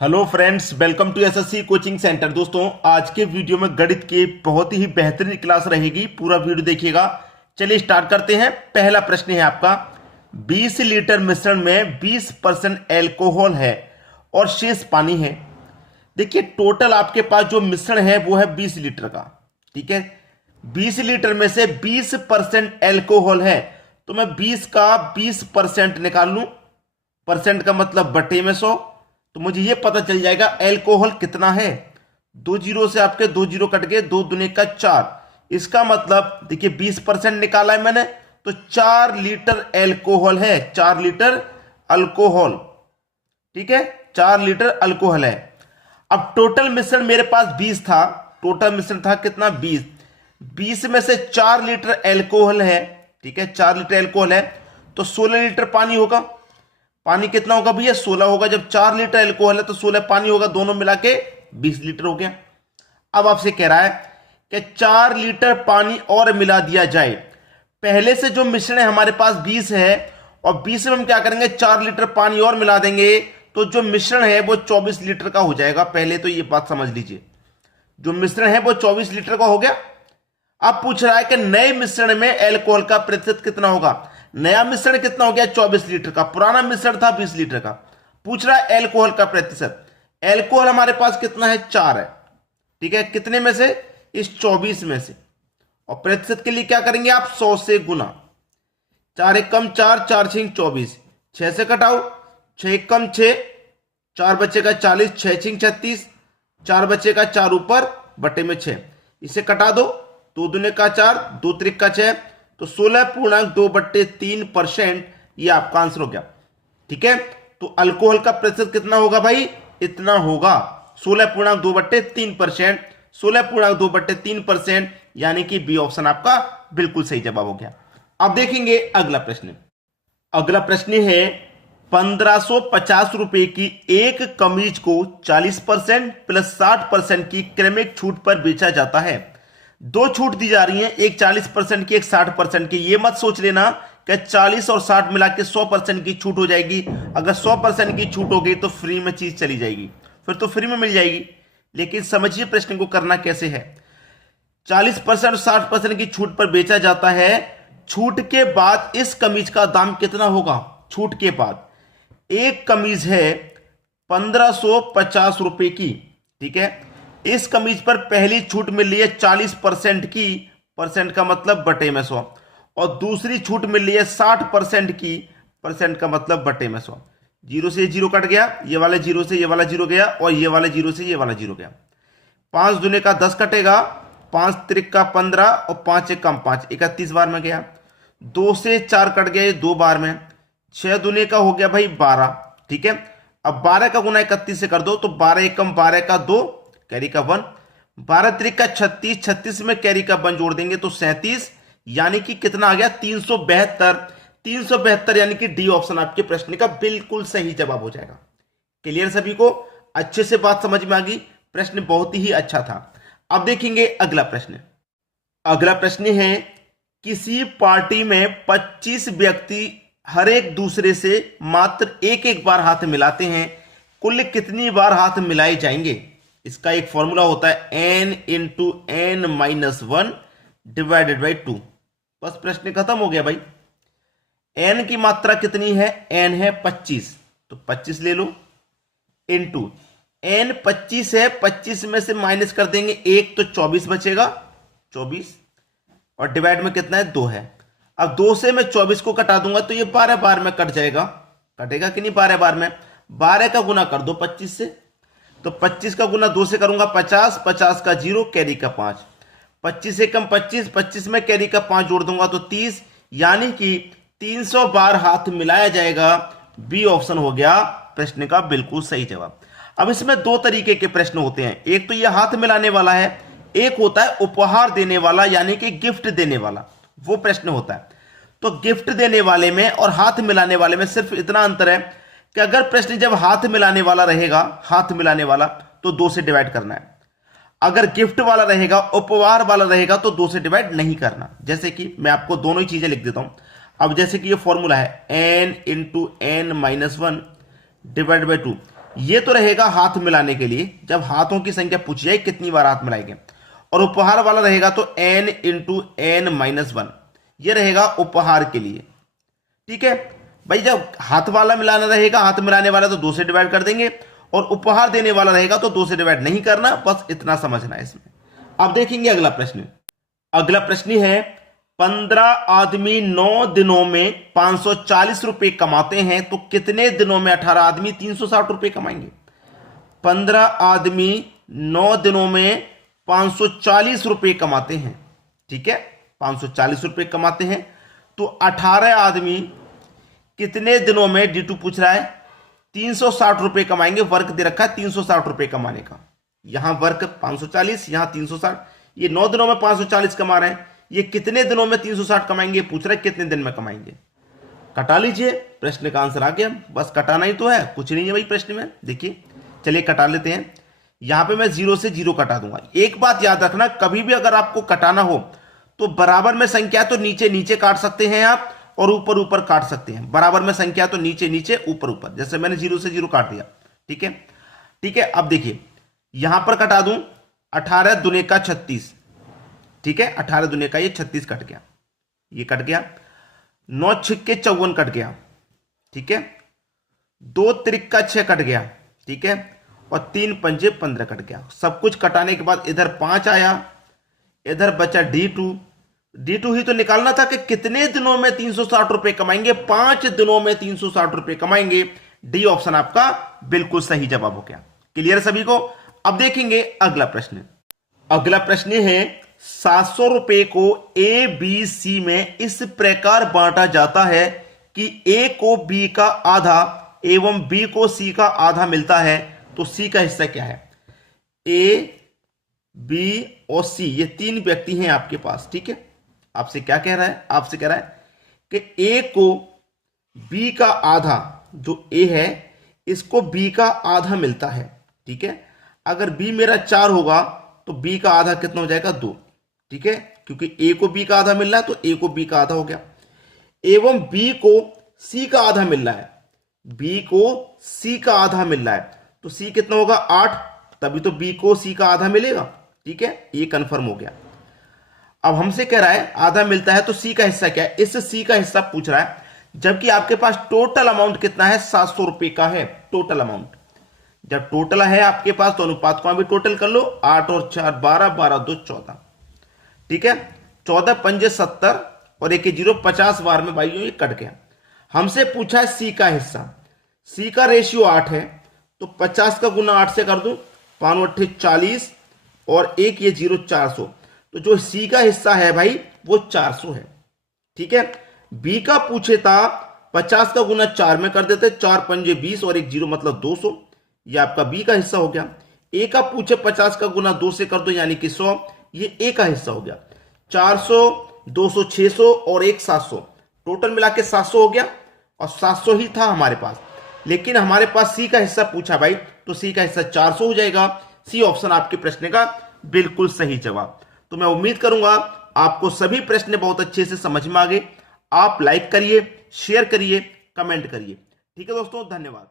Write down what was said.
Hello friends, welcome to SSC coaching centre. दोस्तों, आज के वीडियो में गणित की बहुत ही बेहतरीन क्लास रहेगी, पूरा वीडियो देखिएगा। चलिए स्टार्ट करते हैं। पहला प्रश्न है आपका, 20 लीटर मिश्रण में 20% एल्कोहल है और शेष पानी है। देखिए, टोटल आपके पास जो मिश्रण है वो है 20 लीटर का। ठीक है, 20 लीटर में से 20% एल्कोहल है, तो मैं 20 का 20% निकाल लूं। परसेंट का मतलब बटे में 100, तो मुझे यह पता चल जाएगा एल्कोहल कितना है। 2 जीरो से आपके 2 जीरो कट गए, 2 दूने का 4। इसका मतलब देखिए 20% निकाला है मैंने, तो 4 लीटर एल्कोहल है। 4 लीटर अल्कोहल, ठीक है, 4 लीटर अल्कोहल है। अब टोटल मिश्रण मेरे पास 20 था। टोटल मिश्रण था कितना? 20। 20 में से 4 लीटर एल्कोहल है, ठीक है, 4 लीटर एल्कोहल है, तो 16 लीटर पानी होगा। पानी कितना होगा भैया? 16 होगा। जब 4 लीटर एल्कोहल है तो 16 पानी होगा, दोनों मिला के 20 लीटर हो गया। अब आपसे कह रहा है कि 4 लीटर पानी और मिला दिया जाए। पहले से जो मिश्रण है हमारे पास 20 है, और 20 में हम क्या करेंगे? 4 लीटर पानी और मिला देंगे, तो जो मिश्रण है वो 24 लीटर का हो जाएगा। पहले तो ये बात समझ लीजिए, जो मिश्रण है वो 24 लीटर का हो गया। अब पूछ रहा है कि नए मिश्रण में एल्कोहल का प्रतिशत कितना होगा। नया मिश्रण कितना हो गया? 24 लीटर का। पुराना मिश्रण था 20 लीटर का। पूछ रहा है एल्कोहल का प्रतिशत। एल्कोहल हमारे पास कितना है? 4 है, ठीक है। कितने में से? इस 24 में से। और प्रतिशत के लिए क्या करेंगे आप? 100 से गुना। 4 एक कम 4, 4 छिंग 24, 6 से कटाओ, 6 एक कम 6, 4 बचेगा 40, 6 छिंग 36, 4 बचेगा 4 ऊपर बटे में 6, इसे कटा दो। 2 दूने का 4, 2 त्रिक का 6, तो 16.2/3% ये आपका आंसर हो गया। ठीक है, तो अल्कोहल का प्रतिशत कितना होगा भाई? इतना होगा, 16.2/3%। 16.2/3%, यानी कि बी ऑप्शन आपका बिल्कुल सही जवाब हो गया। अब देखेंगे अगला प्रश्न। अगला प्रश्न है, 1550 रुपए की एक कमीज को 40% प्लस 60% की क्रमिक छूट पर बेचा जाता है। दो छूट दी जा रही है, एक 40% की, एक 60% की। ये मत सोच लेना कि 40 और 60 मिला के 100% की छूट हो जाएगी। अगर 100% की छूट हो गई तो फ्री में चीज चली जाएगी, फिर तो फ्री में मिल जाएगी। लेकिन समझिए प्रश्न को करना कैसे है। 40% और 60% की छूट पर बेचा जाता है। छूट के बाद इस कमीज का दाम कितना होगा? छूट के बाद एक कमीज है 1550 रुपए की, ठीक है। इस कमीज पर पहली छूट मिल रही है 40% की, परसेंट का मतलब बटे में 100, और दूसरी छूट मिल रही है 60% की, परसेंट का मतलब बटे में 100। जीरो से जीरो कट गया, ये वाला जीरो से ये वाला जीरो गया, और ये वाला जीरो से ये वाला जीरो गया। 5 दूने का 10 कटेगा, 5 त्रिक का 15, और 5 एक कम 5, 31 बार में गया। 2 से 4 कट गया, ये 2 बार में। 6 दूने का हो गया भाई 12, ठीक है। अब 12 का गुना 31 से कर दो, तो 12 एक कम 12 का 2, कैरी का 1। 12 त्रिक का 36, 36 में कैरी का 1 जोड़ देंगे तो 37, यानी कि कितना आ गया? 372। 372 यानी कि डी ऑप्शन आपके प्रश्न का बिल्कुल सही जवाब हो जाएगा। क्लियर सभी को? अच्छे से बात समझ में आ गई? प्रश्न बहुत ही अच्छा था। अब देखेंगे अगला प्रश्न। अगला प्रश्न है, किसी पार्टी में 25 व्यक्ति हर एक दूसरे से मात्र एक एक बार हाथ मिलाते हैं, कुल कितनी बार हाथ मिलाए जाएंगे? इसका एक फॉर्मूला होता है n into n minus 1 divided by 2। बस प्रश्न खत्म हो गया भाई। n की मात्रा कितनी है? n है 25, तो 25 ले लो, इंटू n 25 है, 25 में से माइनस कर देंगे 1, तो 24 बचेगा, 24, और डिवाइड में कितना है? 2 है। अब 2 से मैं 24 को कटा दूंगा तो ये 12 बार में कट जाएगा। कटेगा कि नहीं? 12 बार में। 12 का गुना कर दो 25 से, तो 25 का गुना 2 से करूंगा 50, 50 का 0, कैरी का 5, 25 से कम 25, 25 में कैरी का 5 जोड़ दूंगा तो 30, यानी कि 300 बार हाथ मिलाया जाएगा। बी ऑप्शन हो गया प्रश्न का बिल्कुल सही जवाब। अब इसमें 2 तरीके के प्रश्न होते हैं। एक तो यह हाथ मिलाने वाला है, एक होता है उपहार देने वाला, यानी कि गिफ्ट देने वाला, वो प्रश्न होता है। तो गिफ्ट देने वाले में और हाथ मिलाने वाले में सिर्फ इतना अंतर है कि अगर प्रश्न जब हाथ मिलाने वाला रहेगा, हाथ मिलाने वाला, तो 2 से डिवाइड करना है। अगर गिफ्ट वाला रहेगा, उपहार वाला रहेगा, तो 2 से डिवाइड नहीं करना। जैसे कि मैं आपको दोनों ही चीजें लिख देता हूं। अब जैसे कि ये फॉर्मूला है n into n minus 1 divide by 2, ये तो रहेगा हाथ मिलाने के लिए, जब हाथों की संख्या पूछी जाए कितनी बार हाथ मिलाएंगे। और उपहार वाला रहेगा तो n into n minus one, ये रहेगा उपहार के लिए। ठीक है भाई, जब हाथ वाला मिलाना रहेगा, हाथ मिलाने वाला तो 2 से डिवाइड कर देंगे, और उपहार देने वाला रहेगा तो 2 से डिवाइड नहीं करना, बस इतना समझना है इसमें। अब देखेंगे अगला प्रश्न। अगला प्रश्न है 15 आदमी 9 दिनों में 540 रुपए कमाते हैं, तो कितने दिनों में 18 आदमी 360 रुपए कमाएंगे। 15 आदमी 9 दिनों में 540 रुपए कमाते हैं, ठीक है, 540 रुपए कमाते हैं, तो 18 आदमी कितने दिनों में, D2 पूछ रहा है, 360 रुपए कमाएंगे। वर्क दे रखा है 360 रुपए कमाने का, यहां वर्क 540, यहां 360, ये 9 दिनों में 540 कमा रहे हैं, ये कितने दिनों में 360 कमाएंगे पूछ रहे, कितने दिन में कमाएंगे। कटा लीजिए, प्रश्न का आंसर आ गया, बस कटाना ही तो है, कुछ नहीं है भाई प्रश्न में। देखिए चलिए कटा लेते हैं, यहां पे मैं 0 से 0 कटा दूंगा। एक बात याद रखना, कभी भी अगर आपको कटाना हो तो बराबर में संख्या तो नीचे नीचे काट सकते हैं आप, और ऊपर ऊपर काट सकते हैं। बराबर में संख्या तो नीचे नीचे ऊपर ऊपर, जैसे मैंने 0 से 0 काट दिया। ठीक है, ठीक है। अब देखिए यहां पर कटा दूं 18 दुने का 36, ठीक है, 18 दुने का ये 36 कट गया, ये कट गया। 9 छिक्के 54 कट गया, ठीक है। 2 त्रिक 6 कट गया, ठीक है, और 3 पंजे 15 कट गया। सब कुछ कटाने के बाद इधर 5 आया, इधर बचा D2। D2 ही तो निकालना था कि कितने दिनों में 360 रुपए कमाएंगे। 5 दिनों में 360 रुपए कमाएंगे। डी ऑप्शन आपका बिल्कुल सही जवाब हो गया। क्लियर सभी को। अब देखेंगे अगला प्रश्न। अगला प्रश्न है 700 रुपए को ए बी सी में इस प्रकार बांटा जाता है कि ए को बी का आधा एवं बी को सी का आधा मिलता है, तो सी का हिस्सा क्या है। ए बी और सी ये 3 व्यक्ति हैं आपके पास, ठीक है। आपसे क्या कह रहा है, आपसे कह रहा है कि ए को बी का आधा, जो ए है इसको बी का आधा मिलता है, ठीक है। अगर बी मेरा 4 होगा तो बी का आधा कितना हो जाएगा 2, ठीक है, क्योंकि ए को बी का आधा मिल रहा है तो ए को बी का आधा हो गया। एवं बी को सी का आधा मिल रहा है, बी को सी का आधा मिल रहा है, तो सी कितना होगा 8, तभी तो बी को सी का आधा मिलेगा, ठीक है, ये कंफर्म हो गया। अब हमसे कह रहा है आधा मिलता है तो सी का हिस्सा क्या है, इस सी का हिस्सा पूछ रहा है, जबकि आपके पास टोटल अमाउंट कितना है 700 रुपए का है टोटल अमाउंट। जब टोटल है आपके पास तो अनुपात को भी टोटल कर लो, 8 और 4 12, 12 2 14, ठीक है। 14 पंजे 70 और 1 0 50 बार में भाइयों ये कट गया। हमसे पूछा है सी का हिस्सा, सी का रेशियो 8 है, तो 50 का गुना 8 से कर दूं, 5 8 40 और 1 ये 0 400, तो जो सी का हिस्सा है भाई वो 400 है, ठीक है। बी का पूछे था 50 का गुना 4 में कर देते, 4 पंजे 20 और 1 0 मतलब 200, ये आपका बी का हिस्सा हो गया। ए का पूछे 50 का गुना 2 से कर दो यानी कि 100, ये ए का हिस्सा हो गया। 400 200 600 और 1 700, टोटल मिला के 700 हो गया, और 700 ही था हमारे पास, लेकिन हमारे पास सी का हिस्सा पूछा भाई, तो सी का हिस्सा 400 हो जाएगा। सी ऑप्शन आपके प्रश्न का बिल्कुल सही जवाब। तो मैं उम्मीद करूंगा आपको सभी प्रश्न बहुत अच्छे से समझ में आ गए। आप लाइक करिए, शेयर करिए, कमेंट करिए। ठीक है दोस्तों, धन्यवाद।